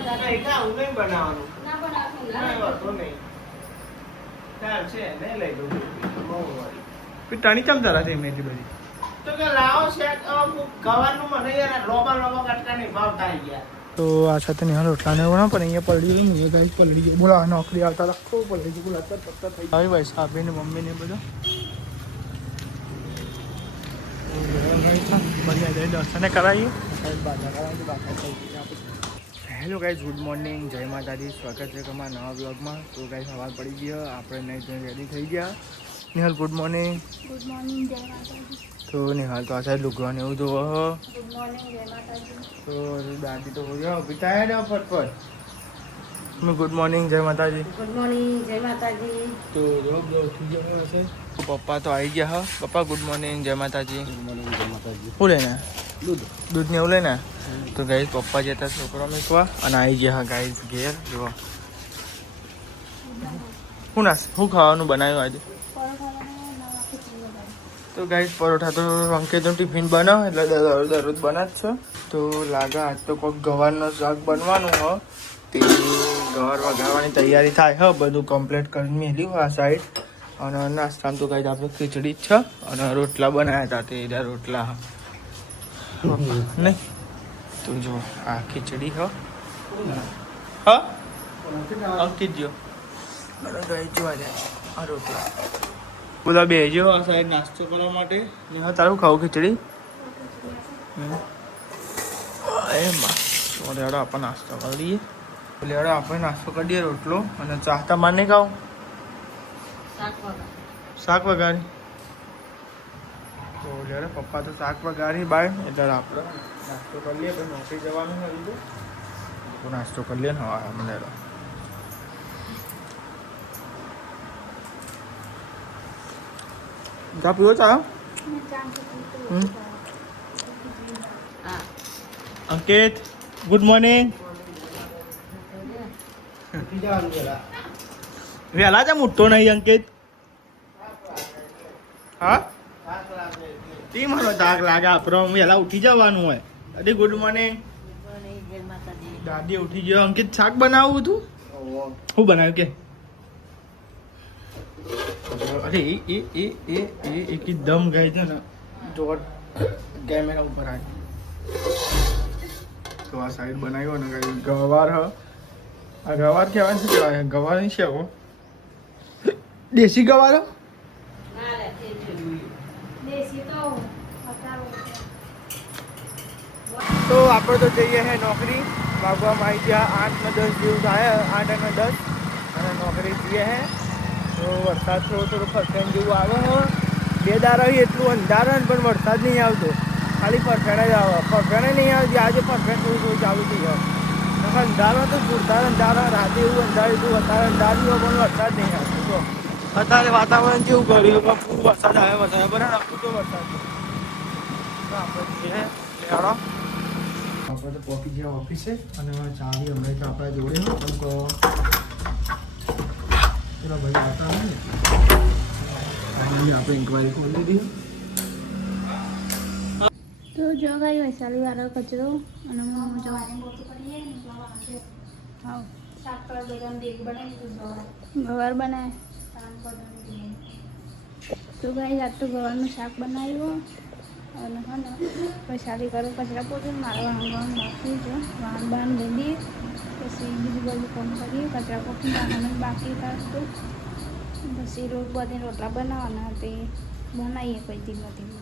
નહીં ખાવું નહીં બનાવવાનું વાંધો નહીં ચાલશે નહીં લઈ દઉં બહુ વાળી પિતાની ચમ ચાલે છે મેથી બધી તો કે લાવો શેક ગવાનું મને યાર લોબા કટકા નહીં ભાવતા ગયા તો આ સાથે નિહાલ રોટલા ને બના પણ અહીંયા પલળી ગયું મેં ગાઈસ પલળી ગયું બોલા નોકરી આવતા લખો પલળી ગયું બોલા તત્તા થઈ આવી ભાઈ સાબી ને મમ્મી ને બધા बढ़िया जय दर्शन कराइए હેલો ગાઈઝ ગુડ મોર્નિંગ જય માતાજી સ્વાગત છે તમારા નવા બ્લોગમાં તો ગાઈઝ સવાર પડી ગયો આપણે નહીં તો રેડી થઈ ગયા નિહાલ ગુડ મોર્નિંગ ગુડ મોર્નિંગ જય માતાજી તો નિહાલ તો આ સાઈડ લુગવાને એવું જોવો ગુડ મોર્નિંગ જય માતાજી તો દાદી તો હોય પિતા ને ફટફટ ગુડ મોર્નિંગ જય માતાજી ગુડ મોર્નિંગ જય માતાજી તો રોગ ઉઠી ગયો હશે પપ્પા તો આવી ગયા હા પપ્પા ગુડ મોર્નિંગ જય માતાજી શું લેને દૂધ ને એવું લેને તો ગાઈઝ પપ્પા જતા છોકરો મૂકવા અને આવી ગયા હા ગાઈઝ ઘેર જો શું ખાવાનું બનાવ્યું આજે તો ગાઈઝ પરોઠા તો અંકિતનું ટિફિન બનાવ એટલે દરરોજ બને જ છે તો લાગે આજ તો કોઈક ગવારનું શાક બનવાનું હ તે ગવાર વઘારવાની તૈયારી થાય હ બધું કમ્પ્લીટ કરીને મેલ્યું આ સાઈડ અને નાસ્તામાં તો ગાઈઝ આપણે ખીચડી જ છે અને રોટલા બનાવ્યા હતા તે બધા રોટલા નહીં તો જો આ ખીચડી હ અંકિત જો અને ગાઈઝ જોવા જાય આ રોટલા બધા બેજો આ સાઈડ નાસ્તો કરવા માટે ને હા તારું ખાવું ખીચડી એમાં લેડો આપણે નાસ્તો કરી દઈએ લેડો આપણે નાસ્તો કરી દઈએ રોટલો અને ચા તમારે નહીં ખાવું શાક વઘારી તો લેડો પપ્પા તો શાક વઘારી બાય એટલે આપણે નાસ્તો કરી લઈએ પછી નોકરી જવાનું નથી તો નાસ્તો કરી લઈએ ને હા લેડો ચા પીવો ચા અંકિત ગુડ મોર્નિંગ વહેલા છે ઉઠતો નહીં અંકિત હા તી મારો તાક લાગે આપણો વહેલા ઉઠી જવાનું હોય દાદી ગુડ મોર્નિંગ દાદી ઉઠી ગયો અંકિત શાક બનાવવું હતું શું બનાવ્યું કે અરે એકદમ ગઈ છે ને દોઢ કેમેરા ઉપર આવી તો આ સાઈડ બનાવ્યો ને કઈ ગવાર હ આ ગવાર કહેવાય શું કહેવાય ગવાર નહીં છે દેશી ગવાર તો આપણે તો જઈએ હે નોકરી ભાગવામાં આવી ગયા 8 ને 10 જેવું થાય 8 અને 10 અને નોકરી જઈએ હે તો વરસાદ થોડો ફરફેણ જેવું આવે બે દારા એટલું અંધારા પણ વરસાદ નહીં આવતો ખાલી ફરફેણ જ આવે ફરફેણે નહીં આવતી આજે ફરફેણ થોડું ચાલુ થઈ ગયો અંધારો તો જોરદાર અંધારા રાતે એવું અંધાર્યું હતું અત્યારે અંધાર્યું પણ વરસાદ નહીં આવતો તો અત્યારે વાતાવરણ જેવું કર્યું પણ પૂરું વરસાદ આવે વધારે બરાબર આપણું તો વરસાદ તો આપણે લેવાડો આપણે તો પહોંચી ગયા ઓફિસે અને ચાવી હમણાં આપણા જોડે તો પેલા ભાઈ આવતા હોય ને આપણે ઇન્કવાયરી કરી દીધી તો જો ગઈ વૈશાલી વાળો કચરો અને ગવાર બનાવે તો ગઈ આજ તો ગવારનું શાક બનાવ્યું અને હા ને વૈશાલી કરો કચરા પોતે મારા વાહન બાકી છે વાહન બાન લીધી પછી બીજું બધું કામ કરીએ કચરા પોતે વાહન બાકી કાઢતું પછી રોજ બધી રોટલા બનાવવાના તે બનાવીએ કોઈ ધીમે ધીમે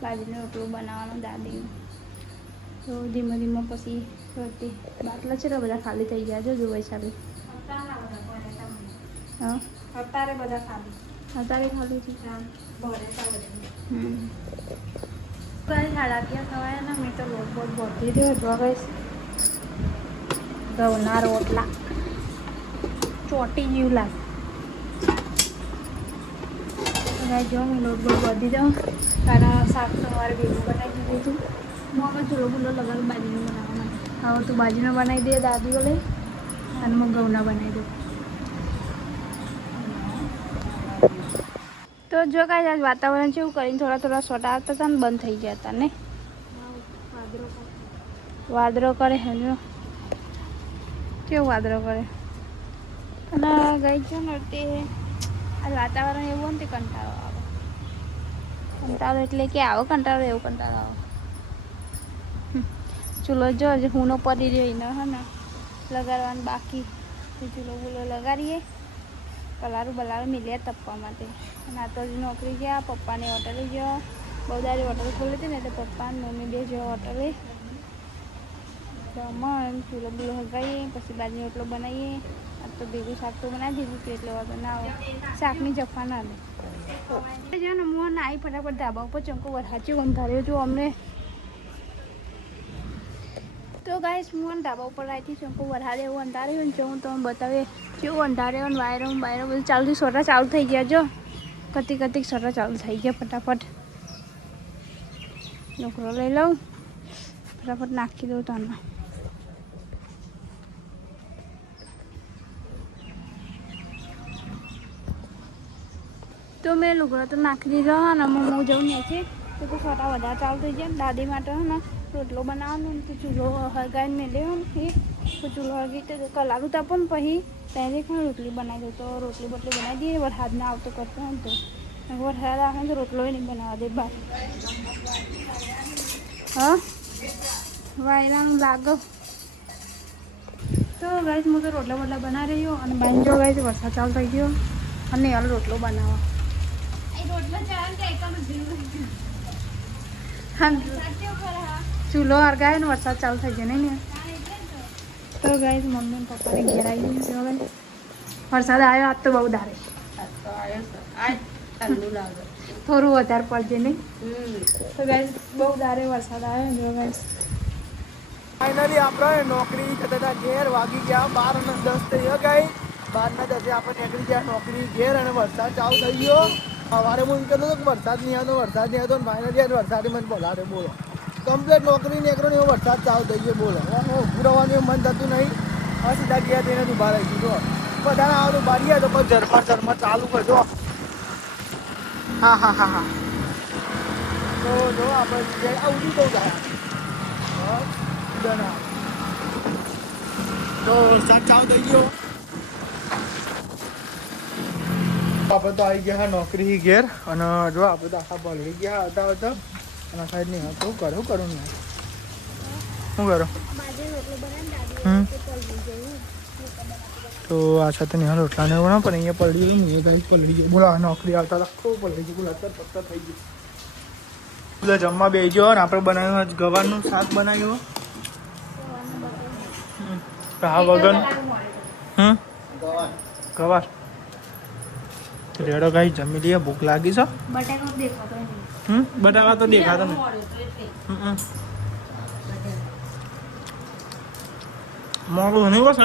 બાજરીનો રોટલો બનાવવાનો દાદી તો ધીમે ધીમે પછી રોટી બાટલા છે ને બધા ખાલી થઈ ગયા જો વૈશાલી હા અત્યારે બધા ખાલી અત્યારે ખાલી છે કઈ હાડાકીયા ખવાય ને મેં તો લોટ બોટ ભરતી રહ્યો જો ગઈશ ઘઉંના રોટલા ચોટી જેવું લાગે જો મેં લોટ બોટ બધી જાઉં તારા શાક તો મારે ભેગું બનાવી દીધું હતું હું ચૂલો બુલો લગાવ બાજરીનું બનાવવા માટે હવે તું બાજરીનો બનાવી દે દાદીઓ લઈ અને હું ઘઉંના બનાવી દઉં તો જો કાંઈ આજ વાતાવરણ છે એવું કરીને થોડા સોટા આવતા હતા ને બંધ થઈ ગયા હતા ને વાદળો કરે હે જો કેવું વાદળો કરે અને ગઈ છે ને તે આ વાતાવરણ એવું ને તે કંટાળો આવે. કંટાળો એટલે કે આવો કંટાળો એવું કંટાળો આવે. ચૂલો જો હજી હુંનો પડી રહ્યો ને હે ને લગાડવાનું બાકી. ચૂલો બૂલો લગાડીએ કલારું બલારું મિલ્યા તપવા માટે. અને આ તો નોકરી ગયા પપ્પાને હોટલે ગયો. બહુ દારી હોટલ ખોલી હતી ને એટલે પપ્પા મમ્મી બે જો હોટલે જમણ ચૂલો બૂલો હગાવીએ પછી બાજરી રોટલો બનાવીએ. આ તો ભેગું શાક તો બનાવી દીધું હતું એટલે વાંધો ના આવે. શાકની જફા ના લે જો ને હું નાઈ ફટાફટ ધાબા ઉપર ચંકો વરસાચી વંધાર્યો છું અમને. તો ગાઈસ હું ધાબા ઉપર આવી ચંકો વરસાદે એવું અંધાર્યો ને હું તમને બતાવે કેવું અંધાર્યો ને વાયરો બાયરો બધું ચાલુ સોટા ચાલુ થઈ ગયા જો કતિક સોટા ચાલુ થઈ ગયા. ફટાફટ ઢોકળો લઈ લઉં ફટાફટ નાખી દઉં તમને. તો મેં લુગડો તો નાખી દીધો અને હું જઉં નીચે તો સોટા વધારે ચાલુ થઈ જાય. દાદી માટે ને રોટલો બનાવવાનો ને તો ચૂલો હળગાઈને મેળ્યો ને તો ચૂલો હળગી તો કલારું તપો ને પછી પહેલી પણ રોટલી બનાવી દઉં. તો રોટલી બોટલી બનાવી દઈએ વરસાદ ના આવતો કરતો હોય ને તો વરસાદ આવે તો રોટલો નહીં બનાવવા દે બહાર. હા વાયરાનું લાગો તો ગાઈસ હું તો રોટલા બોટલા બનાવી રહ્યો અને બાઈન જો ગાઈસ વરસાદ ચાલુ થઈ ગયો અને હાલ રોટલો બનાવવા ચૂલો હરગાય ને વરસાદ ચાલુ થઈ જાય ને. તો ગાઈસ મમ્મી પપ્પાને ઘેર આવી ગયું છે. વરસાદ આવ્યો આજ તો બહુ ધારે થોડું વધારે પડશે નહીં. તો ગાઈસ બહુ ધારે વરસાદ આવ્યો જો ગાઈસ ફાઇનલી આપણે નોકરી જતા હતા ઘેર વાગી ગયા 12:10 થઈ ગઈ. 12:10 આપણે નીકળી ગયા નોકરી ઘેર અને વરસાદ ચાલુ થઈ ગયો. સવારે હું કહેતો હતો કે વરસાદ નહીં આવતો ફાઇનલી વરસાદે મને બોલાવે બોલો કમ્પ્લીટ નોકરી નીકળો ને એવો વરસાદ ચાલુ થઈ ગયો બોલો. ઊભું રહેવાનું મન થતું નહીં. હવે સીધા ગયા તેને જ ઊભા રહી ગયું. બધા આવતું બારી તો પછી ઝરમર ચાલુ કરજો. હા હા હા હા તો જો આપણે આવડી તો ગયા તો વરસાદ ચાલુ થઈ ગયો. આપણે તો આવી ગયા નોકરી ઘેર અને જો આપણે તો આખા પલળી ગયા હતા અને સાઈડ નહીં હતું કરું નહીં શું કરો તો આ સાથે નહીં રોટલા ને બનાવ પણ અહીંયા પલળી ગયું એ ગાઈસ પલળી ગયું બોલા નોકરી આવતા આખું પલળી ગયું બોલા અત્યારે પત્તર થઈ ગયું. બધા જમવા બે ગયો ને આપણે બનાવ્યું ગવારનું શાક બનાવ્યું હા વગર ગવાર રેડો ગાઈ જમી લઈએ ભૂખ લાગી છે. બટાકા તો દેખાતો નહીં. મોડું નહીં બસ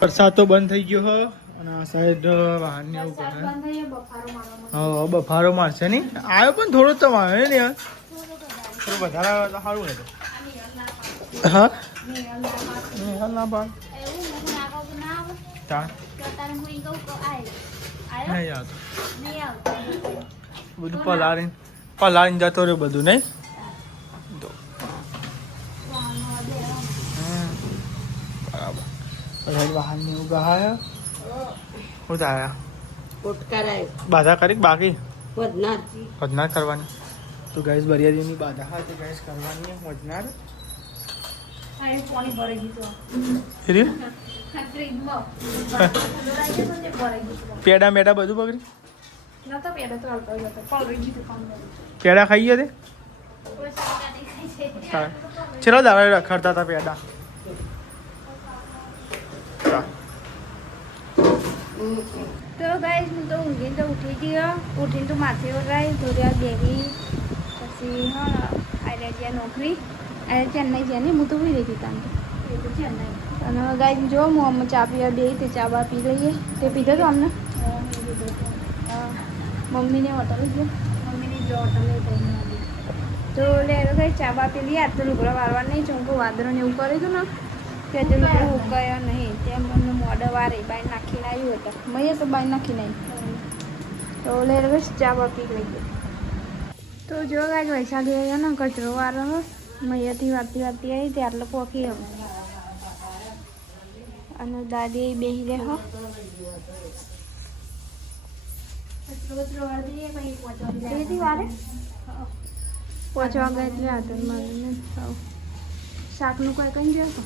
વરસાદ તો બંધ થઈ ગયો હો અને આ સાઈડ વાહન ને એવું કરે હા બફારો મારશે નહીં આવ્યો પણ થોડો જ તમે આવ્યો ને યાર થોડું વધારે આવે તો સારું હતું. હા હાલ ના પાડ નહીં આવતું બધું પલાળીને જતો રહ્યો બધું નહીં તો બરાબર પછી વાહન ને એવું ગહાય શું થાય બાધા કરી બાકી વજનાર કરવાની તો ગાઈસ બરિયાદીની બાધા હા તો ગાઈસ કરવાની વજનાર પેડા મેડા બધું બગડી પેડા ખાઈ ગયા ચલો દાડા રખડતા હતા પેડા તો ગાઈસ હું તો ઊંઘીને તો ઉઠી ગયો ઉઠીને તો માથે ઓરાઈ થોડી વાર બેગી પછી હા આઈ ગયા નોકરી અરે ચેન્નઈ ગયા ને હું તો ભૂલી રહી હતી ચેન્નઈ અને ગાઈસ જો હું અમે ચા પીવા બે તે ચા બા પી લઈએ તે પીધો તો અમને મમ્મીને હોટલે ગયો મમ્મીને જો હોટલે તો લે ગાઈસ ચા બા પી લઈએ આજ તો લુગડા વારવા નહીં ચંકો વાદળો ને એવું કર્યું હતું ને કે તે લુગડું ઉકાયા નહીં તેમ અમને મોઢે વારે બાઈ નાખીને આવ્યું હતા મેં તો બાઈ નાખીને આવી તો લે ગાઈસ ચા બા પી લઈએ તો જો ગાય વૈશાલી આવ્યો ને કચરો વાળો મૈયાથી વાતી આવી ત્યારે પોકી હવે અને દાદી બેસી રહે હો વારે 5 વાગે એટલે આદર મારીને શાકનું કોઈ કઈ ગયો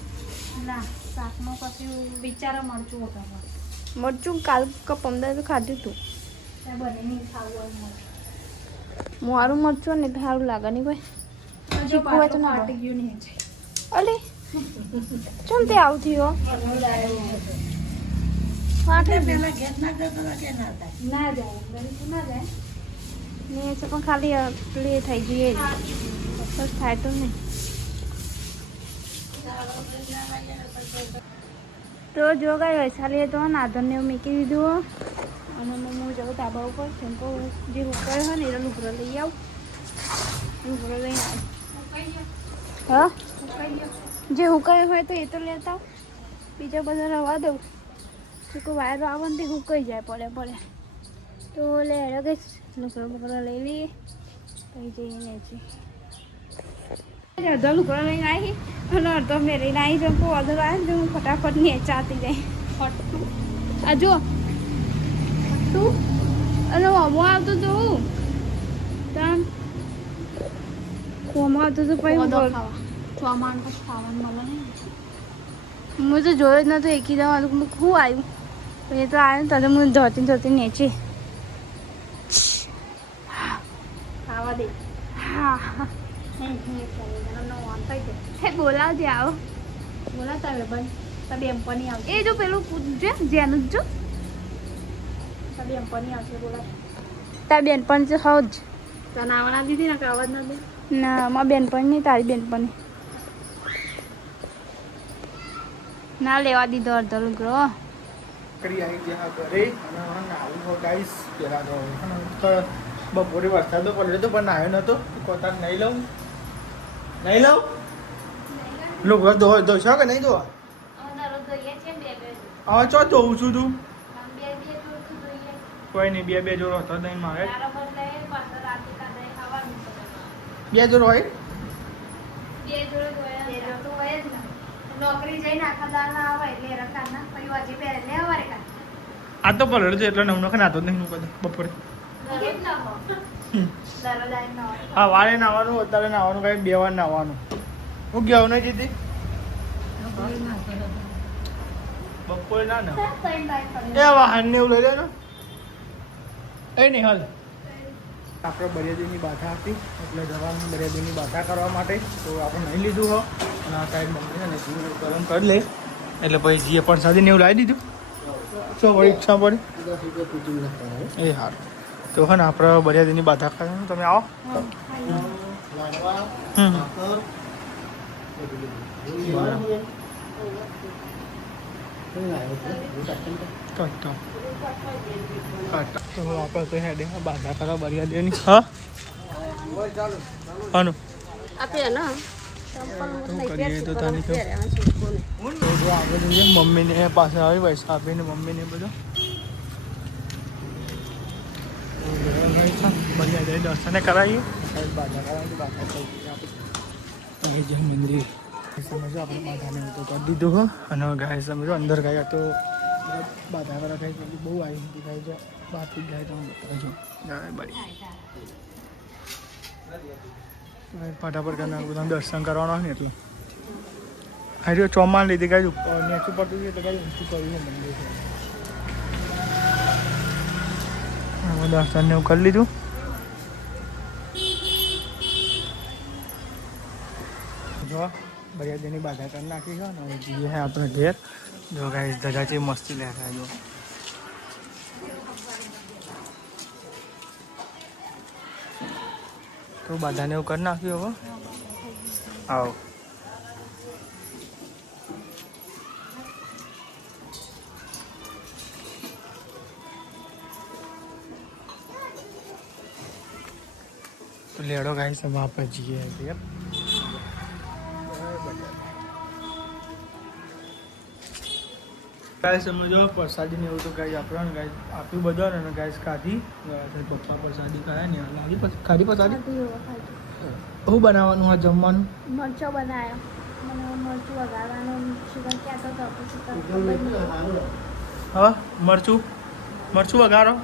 ના શાકનું પછી વિચારો મરચું હતા મરચું કાલ પમદાર તો ખાધું તું મારું મરચું ને તો સારું લાગે નહીં ભાઈ ચીકુ હોય તો ના ગયું નહીં અલે ચમ તે આવું થયું ના જાય ને છે પણ ખાલી પ્લે થઈ જઈએ બસ થાય તો નહીં તો જો ગાય વૈશાલીએ તો નાધનને મૂકી દીધું અને હું જાઉં ધાબા ઉપર કેમ કે જે લુકડો હોય ને એ લુકડો લઈ આવું લુકડો લઈને આવું હા જે હુકાયો હોય તો એ તો લેતા બીજા બધા રવા દઉં તો કોઈ વાયર આવે ને તે હુકાઈ જાય પડે તો લે હેડો ગઈ લુકડો બકડો લઈ લઈએ પછી જઈને અડધો લુકડો લઈને આવી અને અડધો મેળવીને આવી જમકો અડધો આવે ને હું ફટાફટ નેચાતી જાય આ જો તું અને હોમો આવતું હતું તમ હોમો આવતું હતું પછી ચોમાણ પછી ખાવાનું મળે નહીં હું તો જોયો જ નહોતો એકી દવા શું આવ્યું એ તો આવ્યું ત્યારે હું ધોતી નેચી ખાવા દે હા બોલાવજે આવો બોલાવતા હવે ભાઈ તારી બેનપણી આવશે એ જો પેલું પૂછજે જેનું જ જો તારી બેનપણી આવશે બોલાવ તારી બેનપણી છે હવ જ તને આવવા દીધી ને કે અવાજ ના દે ના મારી બેનપણી નહીં તારી બેનપણી ના લેવા દીધો અડધો લુગડો કરી આવી ગયા ઘરે અને નાવું હો ગાઈસ પેલા તો બપોરે વરસાદ તો પડ્યો હતો પણ આવ્યો નતો કોતા નહીં લઉં લુગડો ધો છો કે નહીં ધોવા હવે ચો ધોવું છું તું કોઈ નહીં બે જોડો હતો નહીં મારે 2 જોડો હોય નોકરી જઈને આખા દાડા આવે એટલે રકાના પછી વાજી પહેરે લે હવારે કા આ તો પલળ છે એટલે નવનો નાતો જ નહીં હું બપોરે હા વારે નાવાનું અત્યારે નાવાનું કઈ 2 વાર નાવાનું હું ગયો નહીં જીતી બપોરે ના એ વાહન ને એવું લઈ લે ને એ નહીં હાલ આપણે બરિયાદીની બાધા હતી એટલે જવાનું બરિયાદીની બાધા કરવા માટે તો આપણે નહીં લીધું હો અને આ ટાઈમ મમ્મી છે ને જીવ ગરમ કરી લે એટલે પછી જીએ પણ સાદી ને એવું લાવી દીધું શું વળી ઈચ્છા પડી એ હાર તો હે ને આપણે બરિયાદીની બાધા કરવાનું તમે આવો તો આપણે તો હેડે બાધા કરવા બરિયાદીની હા હાનું તો તાની જો આગળ જોઈએ મમ્મીને પાસે આવી પૈસા આપીને મમ્મીને બધું બરિયાદી દર્શને કરાવીએ બાધા કરાવી બાધા કરી જે મંદિર સમજો આપણે બાધાને તો કરી દીધું હો અને ગાય સમજો અંદર ગયા તો બાધા કરા ગાય બહુ આવી હતી ગાય જો બાકી ગાય તો બતાવજો ગાય બળી ફટાફટ કરીને બધા દર્શન કરવાનું ને એટલે હારી ચોમાન લીધી ગાય નેચું પડતું એટલે ગાય ઊંચું કર્યું મંદિર છે દર્શન ને એવું કરી લીધું જો બરિયાદીની બાધા કરી નાખી છે ને જઈએ હે આપણે ઘેર જો ગાય ધજા છે મસ્તી લેતા જો તો બાધાને એવું કરી નાખ્યું હવે આવો તો લેડો ગાય सब वहाँ पर जिए घેર ગાઈસ સમજો પ્રસાદી ને એવું તો ગાઈસ આપણને ગાઈસ આપ્યું બધાને અને ગાઈસ ખાધી પપ્પા પ્રસાદી ખાયા ને લાગી પછી ખાધી પ્રસાદી શું બનાવવાનું હોય જમવાનું મરચો બનાવ્યો મને મરચું વગાડવાનું શિવન કહેતો હતો પછી હા મરચું વઘારો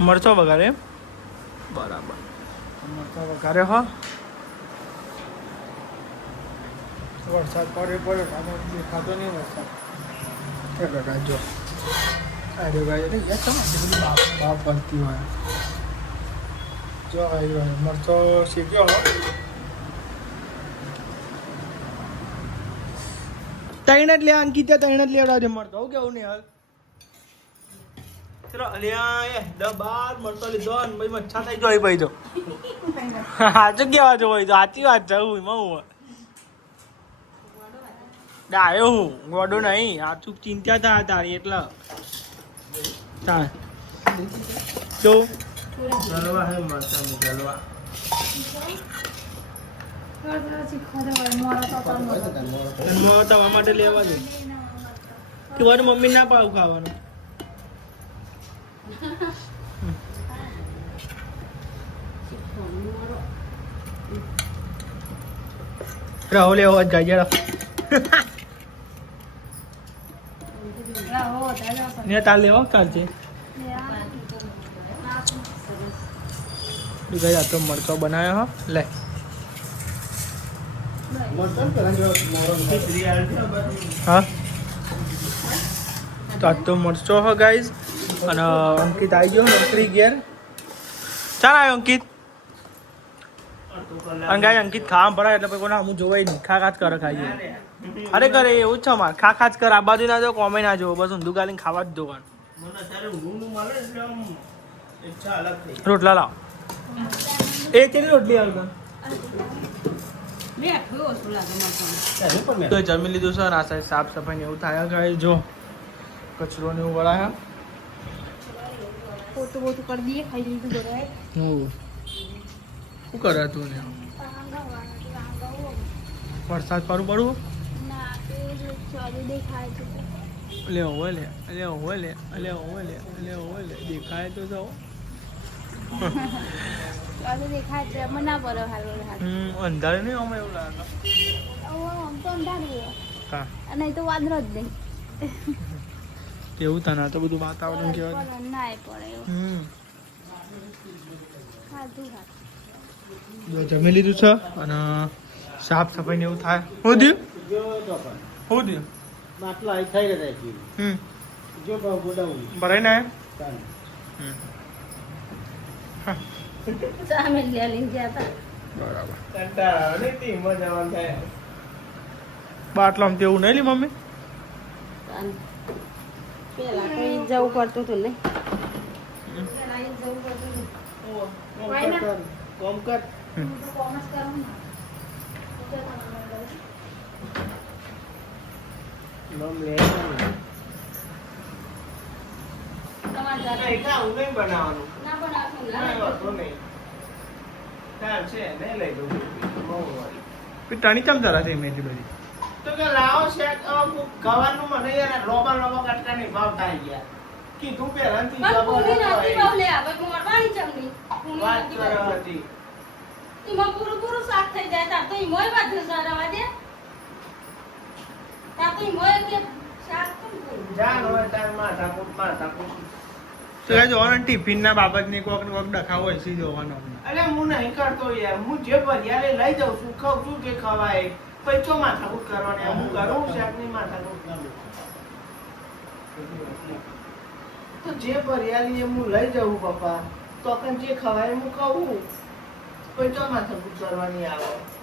મરચો વઘારે બરાબર મરચા વઘારે હો વરસાદ પડ્યો દેખાતો નહીં વરસાદ એ પ્રકાર જો અરે ભાઈ બાપ બનતી હોય જો મરચો શીખ્યો તૈણ જ લે અંકિત તૈણ જ લેવડાવજે મરતો હું કેવું નહીં હાલ ચલો અલ્યા એ 10-12 મરતો લીધો ને ભાઈ મચ્છા થઈ ગયો ભાઈ તો સાચું કેવા જો ભાઈ તો સાચી વાત છે હું ડાયો હું ગોડો નહીં સાચું ચિંતા થાય તારી એટલે તો જલવા હે મરચા જલવા તમારા માટે લેવા દે કે મારી મમ્મી ના પાવ ખાવાનું રાહુલ એવો જ ગાય ને તાર લેવો ચાલશે ગઈ આ તો મરચો બનાવ્યો હો લે હા તો આ તો મરચો હો ગાઈઝ અને અંકિત આવી ગયો નોકરી ઘેર ચાલ આવ્યો અંકિત અને ગાય અંકિત ખાવા ભરાય એટલે પછી કોને હું જોવાય નહીં ખા ખાચ કરે ખાઈએ અરે કરે એવું જ છે મારે ખા ખાચ કર આ બાજુ ના જો કોમે ના જોવો બસ ઊંધું ગાલીને ખાવા જ જોવાનું રોટલા લાવ એ કેટલી રોટલી આવતા તો જમી લીધું સર આ સાઈડ સાફ સફાઈ ને એવું થાય ગાય જો કચરો ને એવું વળાય પોતું પોતું કરી દઈએ ખાઈ લીધું બરાબર શું કરે તું ને વરસાદ પારું પડવું ના દેખાય છે લે હોય લે દેખાય તો જાઓ દેખાય છે મને ના પડે હાલ અંધારે નહીં અમે એવું લાગે આમ તો અંધારું હા અને તો વાંદરો જ નહીં કેવું તને તો બધું વાતાવરણ કેવા ના પડે ખાધું જો જમી લીધું છે અને સાફ સફાઈ ને એવું થાય હું થયું ભરાઈ ને બાટલામાં તેવું નહીં લી મમ્મી પેલા કઈ જવું પડતું હતું ને કોમ કર નમ લે નહીં બનાવવાનું ટાણી ચમ જરા છે મેથી બધી તો કે લાવો છે ગવાનું મને યાર લોબા કટકા નહીં ભાવ થાય ગયા કીધું પહેલાથી વાત કરવા હતી પૂરું શાક થઈ જાય તાર તો ઈમોય વાત રવા દે તાર તો ઈમોય કે શાક જાન હોય તાર માથા તો એ જોવાનું ટિફિન ના બાબત ની કોક ડખાવ હોય સી જોવાનો અરે હું નહીં કરતો યાર હું જે ભરિયાલે લઈ જાઉં છું ખાઉં છું જે ખવાય પૈસો માથાકૂટ કરવાની હું કરું શાકની માથાકૂટ કરું તો જે ભરિયાલી હું લઈ જાઉં પપ્પા તો જે ખવાય હું ખાવું પૈસો માથાકૂટ કરવાની આવે